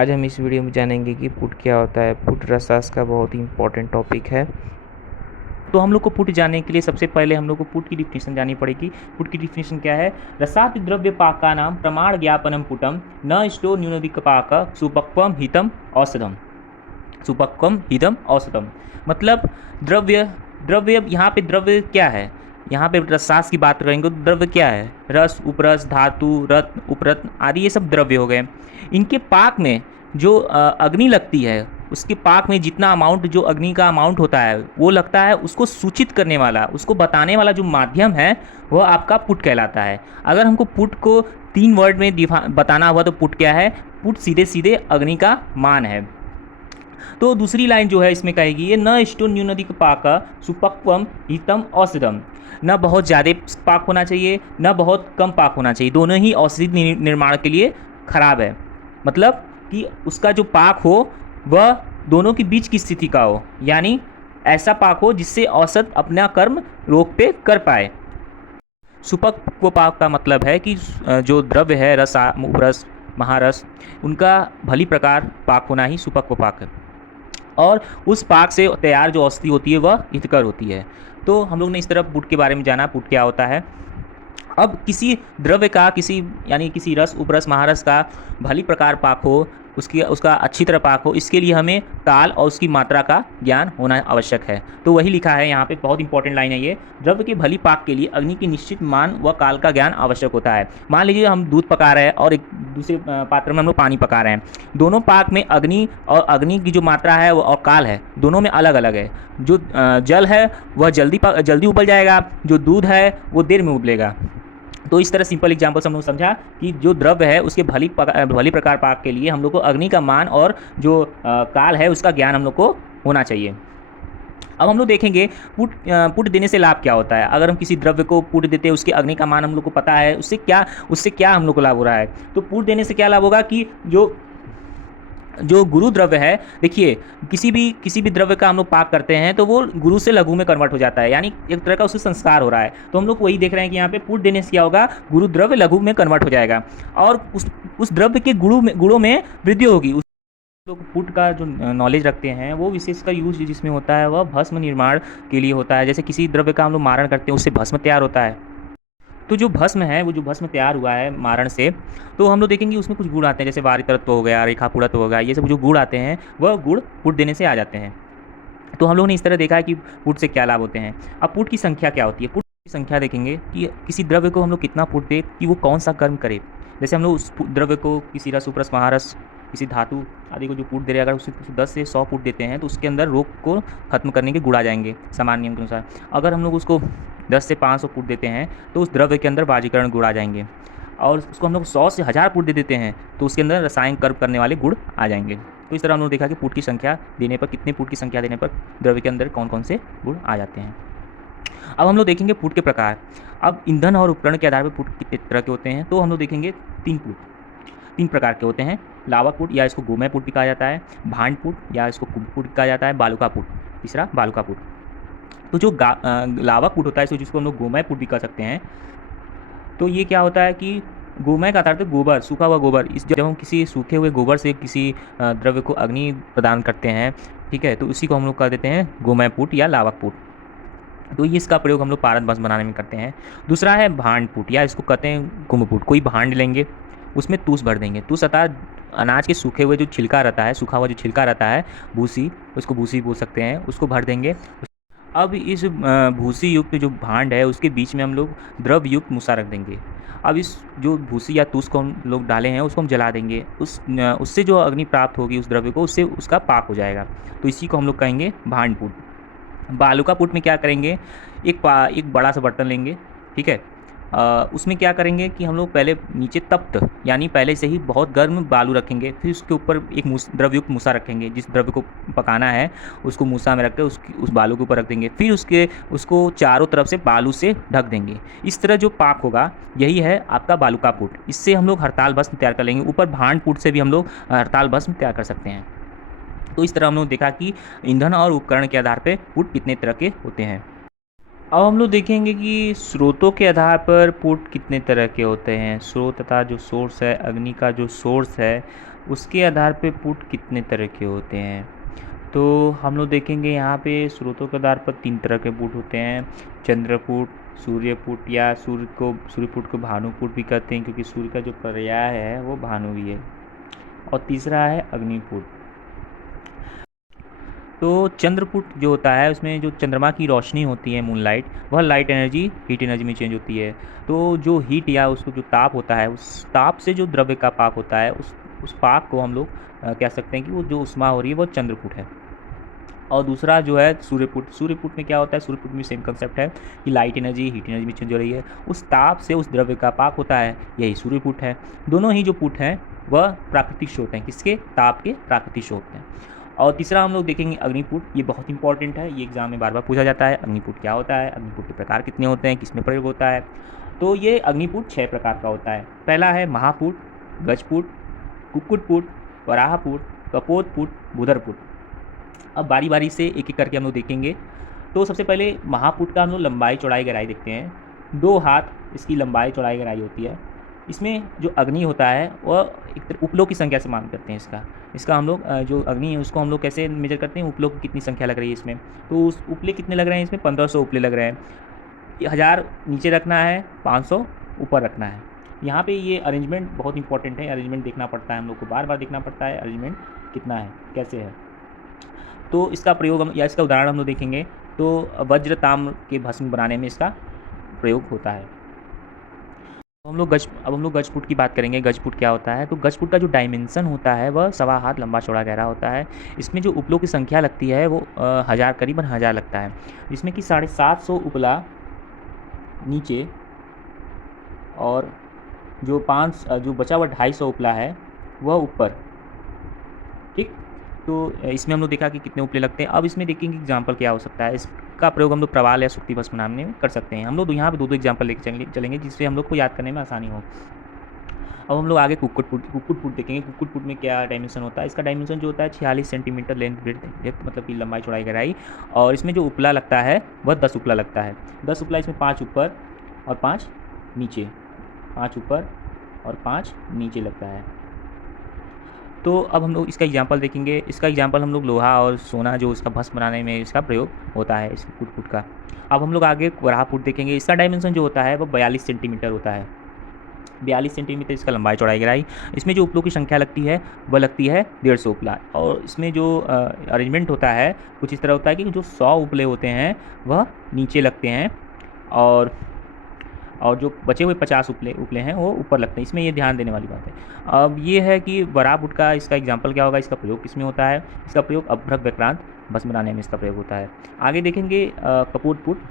आज हम इस वीडियो में जानेंगे कि पुट क्या होता है। पुट रसायन का बहुत ही इंपॉर्टेंट टॉपिक है। तो हम लोग को पुट जानने के लिए सबसे पहले हम लोग को पुट की डिफिनेशन जाननी पड़ेगी। पुट की डिफिनेशन क्या है? रसात द्रव्य पाका नाम प्रमाण ज्ञापनम पुटम न स्टो न्यूनदिक पाक सुपक्वम हितम औषधम। सुपक्वम हितम औषधम मतलब द्रव्य द्रव्य यहाँ पे द्रव्य क्या है? यहाँ पे रसायन की बात करेंगे तो द्रव्य क्या है? रस, उपरस, धातु, रत्न, उपरत्न आदि ये सब द्रव्य हो गए। इनके पाक में जो अग्नि लगती है, उसके पाक में जितना अमाउंट, जो अग्नि का अमाउंट होता है वो लगता है, उसको सूचित करने वाला, उसको बताने वाला जो माध्यम है वह आपका पुट कहलाता है। अगर हमको पुट को 3 वर्ड में बताना हुआ तो पुट क्या है? पुट सीधे सीधे अग्नि का मान है। तो दूसरी लाइन जो है इसमें कहेगी ये न इष्टो न्यूनधिक पाक सुपक्वम हितम औषधम। न बहुत ज़्यादा पाक होना चाहिए, न बहुत कम पाक होना चाहिए, दोनों ही औषधि निर्माण के लिए खराब है। मतलब कि उसका जो पाक हो वह दोनों के बीच की स्थिति का हो, यानी ऐसा पाक हो जिससे औषध अपना कर्म रोग पे कर पाए। सुपक्व पाक का मतलब है कि जो द्रव्य है, रस, उपरस, महारस, उनका भली प्रकार पाक होना ही सुपक्व पाक है। और उस पाक से तैयार जो औषधि होती है वह हितकर होती है। तो हम लोग ने इस तरह पुट के बारे में जाना, पुट क्या होता है। अब किसी द्रव्य का, यानी किसी रस, उपरस, महारस का भली प्रकार पाक हो, उसका अच्छी तरह पाक हो, इसके लिए हमें काल और उसकी मात्रा का ज्ञान होना आवश्यक है। तो वही लिखा है यहाँ पे, बहुत इंपॉर्टेंट लाइन है ये। द्रव्य के भली पाक के लिए अग्नि की निश्चित मान व काल का ज्ञान आवश्यक होता है। मान लीजिए हम दूध पका रहे हैं और एक दूसरे पात्र में हम लोग पानी पका रहे हैं। दोनों पाक में अग्नि की जो मात्रा है और काल है, दोनों में अलग अलग है। जो जल है वह जल्दी उबल जाएगा, जो दूध है वो देर में उबलेगा। तो इस तरह सिंपल एग्जांपल से हम लोग समझा कि जो द्रव्य है उसके भली प्रकार पाक के लिए हम लोग को अग्नि का मान और जो काल है उसका ज्ञान हम लोग को होना चाहिए। अब हम लोग देखेंगे पुट देने से लाभ क्या होता है। अगर हम किसी द्रव्य को पुट देते हैं, उसके अग्नि का मान हम लोग को पता है, उससे क्या हम लोग को लाभ हो रहा है। तो पुट देने से क्या लाभ होगा कि जो गुरु द्रव्य है, देखिए किसी भी द्रव्य का हम लोग पाक करते हैं तो वो गुरु से लघु में कन्वर्ट हो जाता है, यानी एक तरह का उससे संस्कार हो रहा है। तो हम लोग वही देख रहे हैं कि यहाँ पे पुट देने से क्या होगा, गुरु द्रव्य लघु में कन्वर्ट हो जाएगा और उस द्रव्य के गुणों में वृद्धि होगी। उस लोग पुट का जो नॉलेज रखते हैं वो विशेषकर यूज जिसमें होता है वह भस्म निर्माण के लिए होता है। जैसे किसी द्रव्य का हम लोग मारण करते हैं, उससे भस्म तैयार होता है। तो जो भस्म है, वो जो भस्म तैयार हुआ है मारण से, तो हम लोग देखेंगे उसमें कुछ गुण आते हैं, जैसे वारी तत्व हो गया, रेखा पुड़त्व हो गया, ये सब जो गुण आते हैं वह गुण पुट देने से आ जाते हैं। तो हम लोग ने इस तरह देखा है कि पुट से क्या लाभ होते हैं। अब पुट की संख्या क्या होती है? पुट की संख्या देखेंगे कि किसी द्रव्य को हम लोग कितना पुट दे कि वो कौन सा कर्म करे। जैसे हम लोग उस द्रव्य को किसी रस, उपरस, महारस, किसी धातु आदि को जो पुट दे रहे हैं, अगर उसे 10 से 100 पुट देते हैं तो उसके अंदर रोग को खत्म करने के गुण आ जाएंगे सामान्य नियम के अनुसार। अगर हम लोग उसको 10 से 500 पुट देते हैं तो उस द्रव्य के अंदर बाजीकरण गुण आ जाएंगे। और उसको हम लोग 100 से 1000 पुट दे देते हैं तो उसके अंदर रसायन कर्म करने वाले गुण आ जाएंगे। तो इस तरह हम लोग देखा कि पुट की संख्या देने पर, कितने पुट की संख्या देने पर द्रव्य के अंदर कौन कौन से गुण आ जाते हैं। अब हम लोग देखेंगे पुट के प्रकार। अब ईंधन और उपकरण के आधार पर पुट कितने तरह के होते हैं, तो हम लोग देखेंगे 3 प्रकार के होते हैं। लावा पुट या इसको गोमय पुट भी कहा जाता है, भांड पुट या इसको कुंभ पुट कहा जाता है, बालुका पुट, तीसरा बालुका पुट। तो जो लावा पुट होता है, जिसको हम लोग गोमय पुट भी कह सकते हैं, तो ये क्या होता है कि गोमय का अर्थ है गोबर, सूखा हुआ गोबर। जब हम किसी सूखे हुए गोबर से किसी द्रव्य को अग्नि प्रदान करते हैं, ठीक है, तो उसी को हम लोग कह देते हैं गोमय पुट या लावक पुट। तो ये इसका प्रयोग हम लोग पारद भस्म बनाने में करते हैं। दूसरा है भांड पुट या इसको कहते हैं कुंभ पुट। कोई भांड लेंगे, उसमें तूस भर देंगे। तूस अर्थात अनाज के सूखे हुए जो छिलका रहता है, सूखा हुआ जो छिलका रहता है, भूसी, उसको भूसी बोल सकते हैं, उसको भर देंगे। अब इस भूसी युक्त जो भांड है उसके बीच में हम लोग द्रव युक्त मूसा रख देंगे। अब इस जो भूसी या तूस को हम लोग डाले हैं उसको हम जला देंगे। उससे जो अग्नि प्राप्त होगी उस द्रव्य को, उससे उसका पाक हो जाएगा। तो इसी को हम लोग कहेंगे भांड पुट। बालुका पुट में क्या करेंगे, एक बड़ा सा बर्तन लेंगे, ठीक है, उसमें क्या करेंगे कि हम लोग पहले नीचे तप्त, यानी पहले से ही बहुत गर्म बालू रखेंगे, फिर उसके ऊपर एक द्रवयुक्त मूसा रखेंगे। जिस द्रव्य को पकाना है उसको मूसा में रख कर उस बालू के ऊपर रख देंगे, फिर उसको चारों तरफ से बालू से ढक देंगे। इस तरह जो पाक होगा यही है आपका बालुका पुट। इससे हम लोग हड़ताल भस्म तैयार कर लेंगे। ऊपर भांड पुट से भी हम लोग हड़ताल भस्म तैयार कर सकते हैं। तो इस तरह हम लोग देखा कि ईंधन और उपकरण के आधार पर पुट कितने तरह के होते हैं। अब हम लोग देखेंगे कि स्रोतों के आधार पर पुट कितने तरह के होते हैं। स्रोत तथा जो सोर्स है, अग्नि का जो सोर्स है, उसके आधार पे पुट कितने तरह के होते हैं। तो हम लोग देखेंगे यहाँ पे स्रोतों के आधार पर 3 तरह के पुट होते हैं, चंद्रपुट, सूर्यपुट, या सूर्यपुट को भानुपुट भी कहते हैं क्योंकि सूर्य का जो पर्याय है वो भानु भी है। और तीसरा है अग्निपुट। तो चंद्रपुट जो होता है उसमें जो चंद्रमा की रोशनी होती है, मूनलाइट, वह लाइट एनर्जी हीट एनर्जी में चेंज होती है। तो जो हीट या उसको जो ताप होता है, उस ताप से जो द्रव्य का पाक होता है, उस पाक को हम लोग कह सकते हैं कि वो जो उष्मा हो रही है वो चंद्रपुट है। और दूसरा जो है सूर्यपुट। सूर्यपुट में क्या होता है, सूर्यपुट में सेम कंसेप्ट है कि लाइट एनर्जी हीट एनर्जी में चेंज हो रही है, उस ताप से उस द्रव्य का पाक होता है, यही सूर्यपुट है। दोनों ही जो पुट हैं वह प्राकृतिक स्रोत हैं, किसके, ताप के प्राकृतिक स्रोत हैं। और तीसरा हम लोग देखेंगे अग्निपुट। ये बहुत इंपॉर्टेंट है, ये एग्जाम में बार बार पूछा जाता है, अग्निपुट क्या होता है, अग्निपुट के प्रकार कितने होते हैं, किसमें प्रयोग होता है। तो ये अग्निपुट 6 प्रकार का होता है। पहला है महापुट, गजपुट, कुक्कुटपुट, वराहपुट, कपोतपुट, बुधरपुट। अब बारी बारी से एक एक करके हम लोग देखेंगे। तो सबसे पहले महापुट का हम लोग लंबाई चौड़ाई गहराई देखते हैं। 2 हाथ इसकी लंबाई चौड़ाई गहराई होती है। इसमें जो अग्नि होता है वह एक उपलों की संख्या से मान करते हैं। इसका हम लोग जो अग्नि है उसको हम लोग कैसे मेजर करते हैं, उपलों की कितनी संख्या लग रही है इसमें। तो उस उपले कितने लग रहे हैं इसमें, 1500 उपले लग रहे हैं। 1000 नीचे रखना है, 500 ऊपर रखना है। यहाँ पे ये अरेंजमेंट बहुत इंपॉर्टेंट है, अरेंजमेंट देखना पड़ता है हम लोग को, बार बार देखना पड़ता है अरेंजमेंट कितना है, कैसे है। तो इसका प्रयोग हम या इसका उदाहरण हम लोग देखेंगे। तो वज्र ताम्र के भस्म बनाने में इसका प्रयोग होता है। अब हम लोग गजपुट की बात करेंगे। गजपुट क्या होता है, तो गजपुट का जो डायमेंशन होता है वह 1.25 हाथ लंबा चौड़ा गहरा होता है। इसमें जो उपलों की संख्या लगती है वो 1000 करीबन 1000 लगता है, जिसमें कि 750 उपला नीचे और जो बचा हुआ 250 उपला है वह ऊपर। ठीक, तो इसमें हम लोग देखा कि कितने उपले लगते हैं। अब इसमें देखेंगे एग्जाम्पल क्या हो सकता है। इसका प्रयोग हम लोग प्रवाल या सुक्ति भस्म बनाने में कर सकते हैं। हम लोग यहाँ पे 2-2 एग्जाम्पल लेके चलेंगे जिससे हम लोग को याद करने में आसानी हो। अब हम लोग आगे कुक्कुटपुट देखेंगे। कुक्कुटपुट में क्या डायमेंशन होता है। इसका डायमेंशन जो होता है 46 सेंटीमीटर लेंथ ब्रेड्थ मतलब कि लंबाई चौड़ाई गहराई। और इसमें जो उपला लगता है वह 10 उपला लगता है। 10 उपला, इसमें 5 ऊपर और 5 नीचे, 5 ऊपर और 5 नीचे लगता है। तो अब हम लोग इसका एग्जांपल देखेंगे। इसका एग्जांपल हम लोग लोहा और सोना जो इसका भस्म बनाने में इसका प्रयोग होता है, इस कुक्कुट का। अब हम लोग आगे वराहपुट देखेंगे। इसका डायमेंशन जो होता है वो 42 सेंटीमीटर होता है। 42 सेंटीमीटर इसका लंबाई चौड़ाई गहराई। इसमें जो उपलों की संख्या लगती है वह लगती है 150 उपला। और इसमें जो अरेंजमेंट होता है कुछ इस तरह होता है कि जो 100 उपले होते हैं वह नीचे लगते हैं और जो बचे हुए 50 उपले हैं वो ऊपर लगते हैं। इसमें ये ध्यान देने वाली बात है। अब ये है कि वराहपुट का इसका एग्जाम्पल क्या होगा, इसका प्रयोग किसमें होता है। इसका प्रयोग अभ्रक व्यक्रांत भस्म बनाने में इसका प्रयोग होता है। आगे देखेंगे कपोतपुट।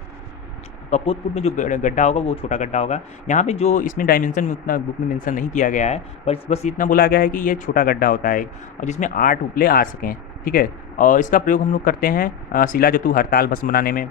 कपोतपुट में जो गड्ढा होगा वो छोटा गड्ढा होगा। यहाँ पे जो इसमें डायमेंशन में उतना बुक में मेंशन नहीं किया गया है, पर बस इतना बोला गया है कि ये छोटा गड्ढा होता है और जिसमें 8 उपले आ सकें। ठीक है, और इसका प्रयोग हम लोग करते हैं शिला जतु हरताल भस्म बनाने में।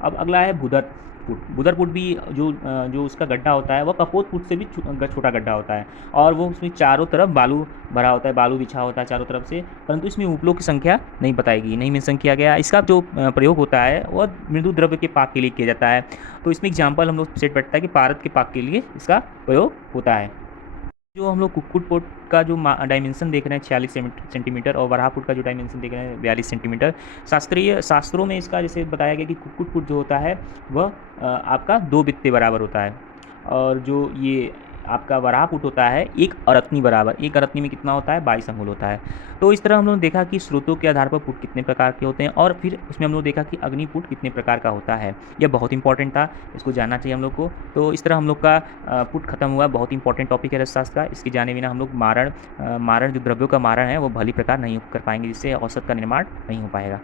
अब अगला है बुधरपुट। बुधरपुट भी जो उसका गड्ढा होता है वह कपोतपुट से भी छोटा गड्ढा होता है और वो उसमें चारों तरफ बालू भरा होता है, बालू बिछा होता है चारों तरफ से, परंतु इसमें उपलों की संख्या नहीं बताएगी, नहीं मेंशन किया गया। इसका जो प्रयोग होता है वह मृदु द्रव्य के पाक के लिए किया जाता है। तो इसमें एग्जाम्पल हम लोग सेट बैठता है कि पारद के पाक के लिए इसका प्रयोग होता है। जो हम लोग कुक्कुटपुट का जो डायमेंशन देख रहे हैं 46 सेंटीमीटर और वराहपुट का जो डायमेंशन देख रहे हैं 42 सेंटीमीटर। शास्त्रों में इसका जैसे बताया गया कि कुक्कुटपुट जो होता है वह आपका 2 बित्ते बराबर होता है और जो ये आपका वराहपुट होता है 1 अरत्नी बराबर। 1 अरत्नी में कितना होता है, 22 अंगुल होता है। तो इस तरह हम लोगों ने देखा कि स्रोतों के आधार पर पुट कितने प्रकार के होते हैं और फिर उसमें हम लोग देखा कि अग्निपुट कितने प्रकार का होता है। यह बहुत इंपॉर्टेंट था, इसको जानना चाहिए हम लोग को। तो इस तरह हम लोग का पुट खत्म हुआ। बहुत इंपॉर्टेंट टॉपिक है रसशास्त्र का, इसके जाने बिना हम लोग मारण जो द्रव्यों का मारण है वो भली प्रकार नहीं कर पाएंगे, जिससे औसत का निर्माण नहीं हो पाएगा।